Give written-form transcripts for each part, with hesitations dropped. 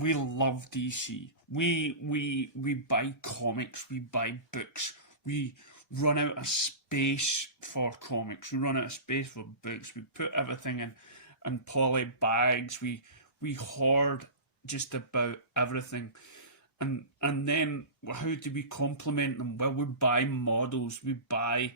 we love DC. We buy comics, we buy books, we run out of space for comics, we run out of space for books, we put everything in poly bags, we hoard just about everything. And then how do we complement them? Well, we buy models, we buy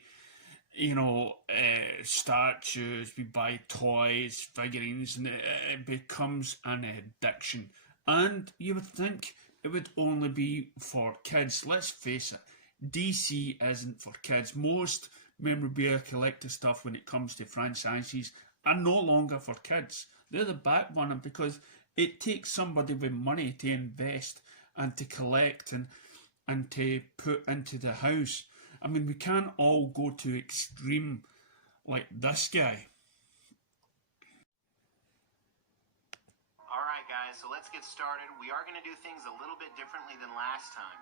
statues, we buy toys, figurines, and it becomes an addiction. And you would think it would only be for kids. Let's face it, DC isn't for kids. Most memorabilia collector stuff, when it comes to franchises, are no longer for kids. They're the back burner because it takes somebody with money to invest and to collect and to put into the house. I mean, we can't all go to extreme like this guy. Alright guys, so let's get started. We are going to do things a little bit differently than last time.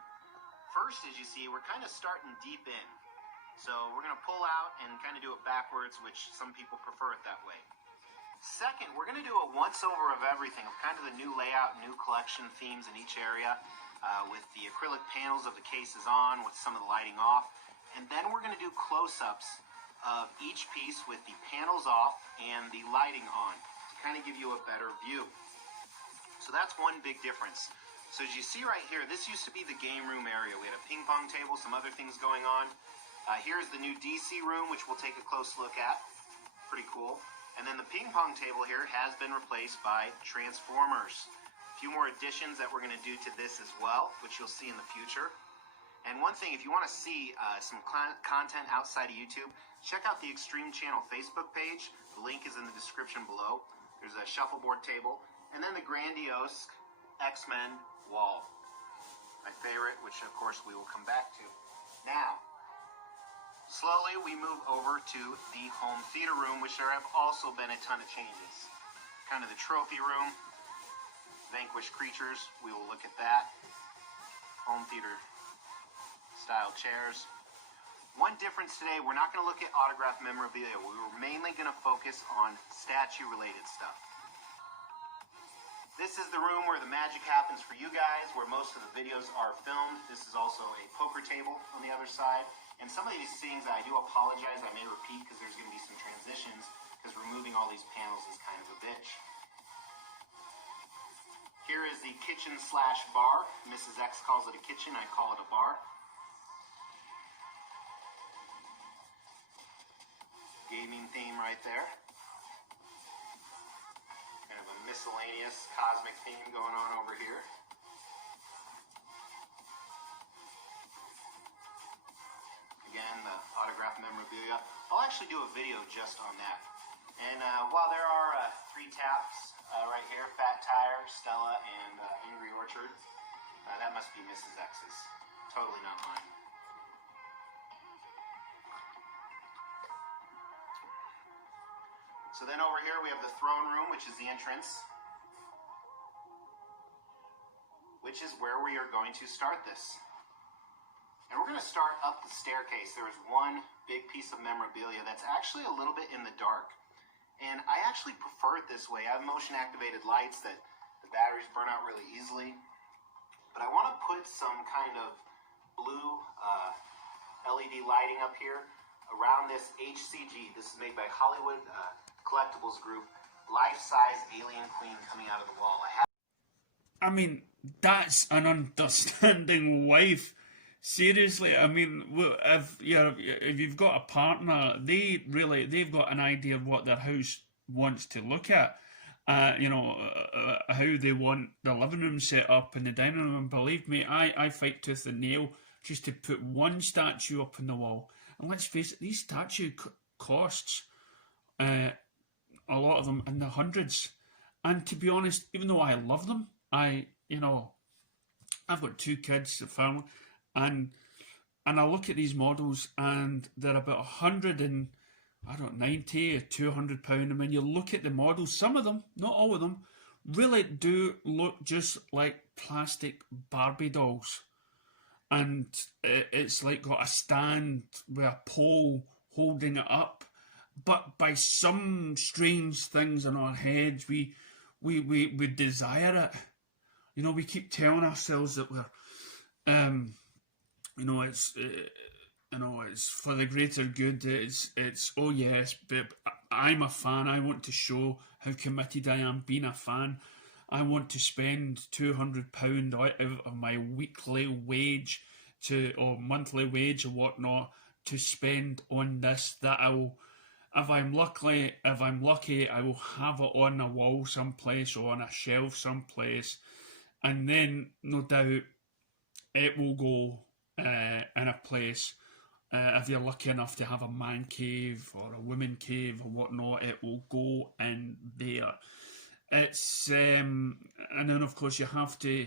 First, as you see, we're kind of starting deep in. So we're going to pull out and kind of do it backwards, which some people prefer it that way. Second, we're going to do a once-over of everything, of kind of the new layout, new collection themes in each area, with the acrylic panels of the cases on, with some of the lighting off. And then we're going to do close-ups of each piece with the panels off and the lighting on to kind of give you a better view. So that's one big difference. So as you see right here, this used to be the game room area. We had a ping pong table, some other things going on. Here's the new DC room, which we'll take a close look at. Pretty cool. And then the ping pong table here has been replaced by Transformers. A few more additions that we're going to do to this as well, which you'll see in the future. And one thing, if you want to see some content outside of YouTube, check out the Extreme Channel Facebook page. The link is in the description below. There's a shuffleboard table. And then the grandiose X-Men wall. My favorite, which of course we will come back to. Now, slowly we move over to the home theater room, which there have also been a ton of changes. Kind of the trophy room, vanquished creatures, we will look at that. Home theater style chairs. One difference today, we're not going to look at autographed memorabilia. We were mainly going to focus on statue related stuff. This is the room where the magic happens for you guys, where most of the videos are filmed. This is also a poker table on the other side. And some of these things, I do apologize, I may repeat because there's going to be some transitions, because removing all these panels is kind of a bitch. Here is the kitchen slash bar. Mrs. X calls it a kitchen, I call it a bar. Gaming theme right there. Kind of a miscellaneous cosmic theme going on over here. Again, the autographed memorabilia. I'll actually do a video just on that. And while there are 3 taps right here, Fat Tire, Stella, and Angry Orchard, that must be Mrs. X's. Totally not mine. So then over here we have the throne room, which is the entrance, which is where we are going to start this. And we're going to start up the staircase. There is one big piece of memorabilia that's actually a little bit in the dark. And I actually prefer it this way. I have motion activated lights that the batteries burn out really easily. But I want to put some kind of blue LED lighting up here around this HCG. This is made by Hollywood Collectables Group. Life-size alien queen coming out of the wall. I mean, that's an understanding wife. Seriously, I mean, if you've got a partner, they've got an idea of what their house wants to look at. How they want the living room set up and the dining room. And believe me, I fight tooth and nail just to put one statue up on the wall. And let's face it, these statue costs a lot of them in the hundreds. And to be honest, even though I love them, I've got 2 kids, a family. And I look at these models and they're about 190 or £200. And when you look at the models, some of them, not all of them, really do look just like plastic Barbie dolls. And it's like got a stand with a pole holding it up. But by some strange things in our heads, we desire it. You know, we keep telling ourselves that we're, you know, it's for the greater good. It's oh yes, but I'm a fan. I want to show how committed I am being a fan. I want to spend £200 out of my weekly wage to or monthly wage or whatnot to spend on this. That I will, if I'm lucky, I will have it on a wall someplace or on a shelf someplace, and then no doubt it will go in a place. If you're lucky enough to have a man cave or a woman cave or whatnot, it will go in there. It's and then of course you have to.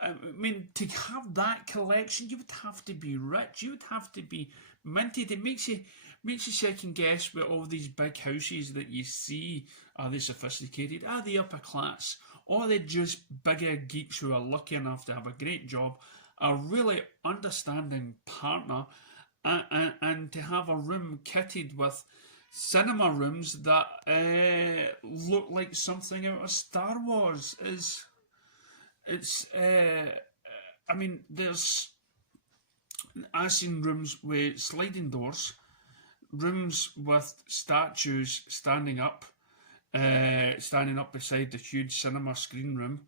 I mean, to have that collection, you would have to be rich. You would have to be minted. It makes you second guess with all these big houses that you see. Are they sophisticated? Are they upper class? Or are they just bigger geeks who are lucky enough to have a great job, a really understanding partner, and to have a room kitted with cinema rooms that look like something out of Star Wars? I mean, I've seen rooms with sliding doors, rooms with statues standing up beside the huge cinema screen room.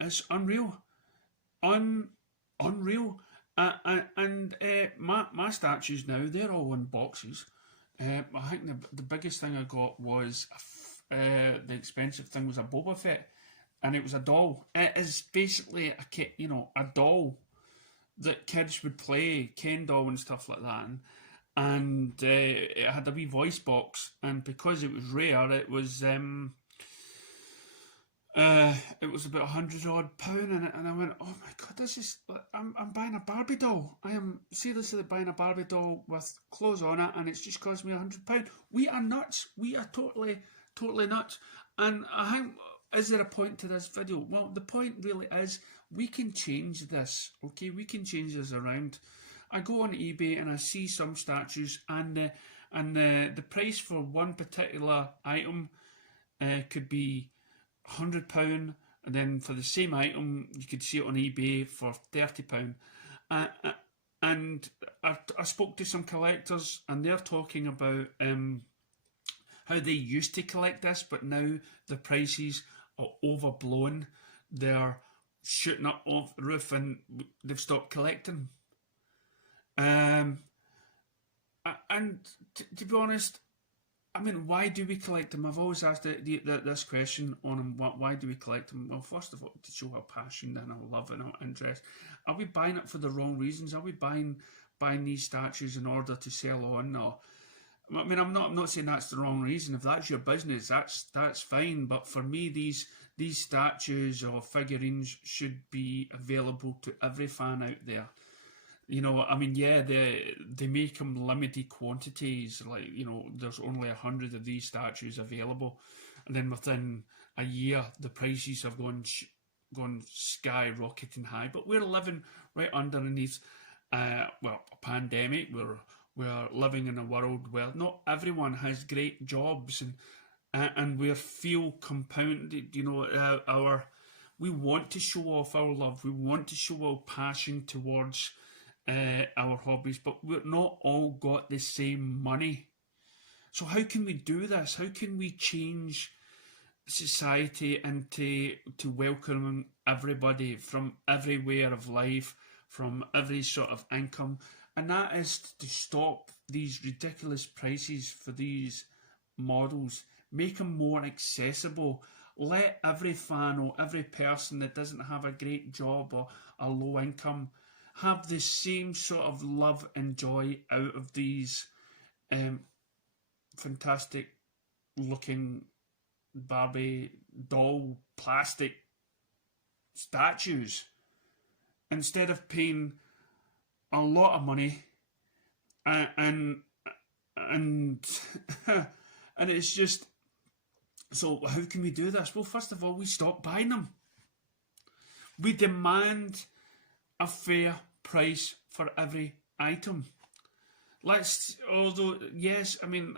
It's unreal, unreal. And my statues now, they're all in boxes. I think the biggest thing I got was the expensive thing was a Boba Fett, and it was a doll. It is basically a doll that kids would play, Ken doll and stuff like that. And it had a wee voice box, and because it was rare, it was about £100 odd, and I went, oh my god, this is I'm buying a Barbie doll. I am seriously buying a Barbie doll with clothes on it, and it's just cost me £100. We are nuts. We are totally nuts. And I think, is there a point to this video? Well, the point really is we can change this. Okay, we can change this around. I go on eBay and I see some statues, and the price for one particular item could be £100, and then for the same item you could see it on eBay for £30. And I spoke to some collectors, and they're talking about how they used to collect this, but now the prices are overblown. They're shooting up off the roof, and they've stopped collecting. And to be honest, I mean, why do we collect them? I've always asked this question on them. Why do we collect them? Well, first of all, to show our passion and our love and our interest. Are we buying it for the wrong reasons? Are we buying these statues in order to sell on? Or, I mean, I'm not saying that's the wrong reason. If that's your business, that's fine. But for me, these statues or figurines should be available to every fan out there. You know, I mean, yeah, they make them limited quantities. Like, you know, there's only 100 of these statues available, and then within a year, the prices have gone skyrocketing high. But we're living right underneath, a pandemic. We're living in a world where not everyone has great jobs, and we feel compounded. You know, we want to show off our love. We want to show our passion towards our hobbies, but we're not all got the same money. So how can we do this? How can we change society and to welcome everybody from everywhere of life, from every sort of income? And that is to stop these ridiculous prices for these models, make them more accessible. Let every fan or every person that doesn't have a great job or a low income have the same sort of love and joy out of these fantastic looking Barbie doll plastic statues, instead of paying a lot of money and and it's just, so how can we do this? Well, first of all, we stop buying them. We demand a fair price for every item. Although, yes, I mean,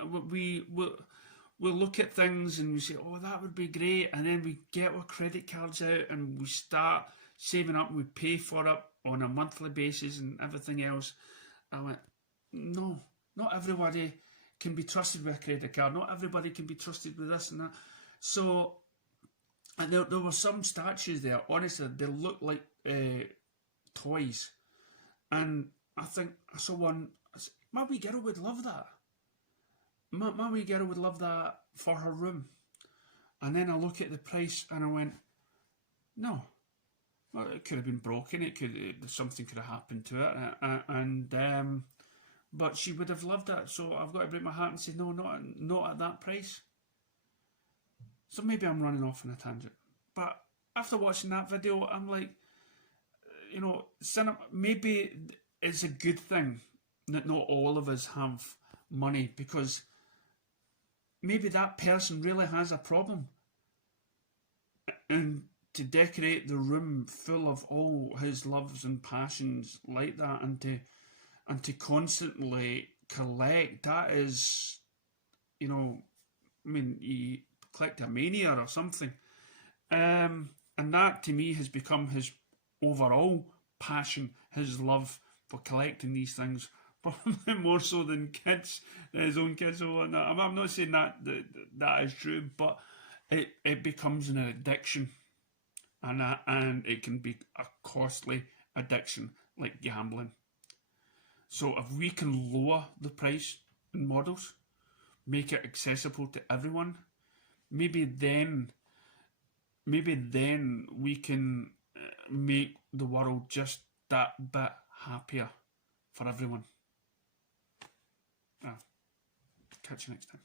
we look at things and we say, oh, that would be great. And then we get our credit cards out and we start saving up and we pay for it on a monthly basis and everything else. I went, no, not everybody can be trusted with a credit card. Not everybody can be trusted with this and that. So, and there were some statues there, honestly, they looked like toys. And I think I saw one, I said, my wee girl would love that. My wee girl would love that for her room. And then I look at the price and I went, no. Well, it could have been broken. Something could have happened to it, but she would have loved it. So I've got to break my heart and say no, not at that price. So maybe I'm running off on a tangent. But after watching that video, I'm like, cinema. Maybe it's a good thing that not all of us have money, because maybe that person really has a problem, and to decorate the room full of all his loves and passions like that, and to constantly collect, that is, he collectomania or something. And that to me has become his overall passion, his love for collecting these things, probably more so than his own kids or whatnot. I'm not saying that is true, but it becomes an addiction. And it can be a costly addiction like gambling. So if we can lower the price in models, make it accessible to everyone, maybe then we can make the world just that bit happier for everyone. Catch you next time.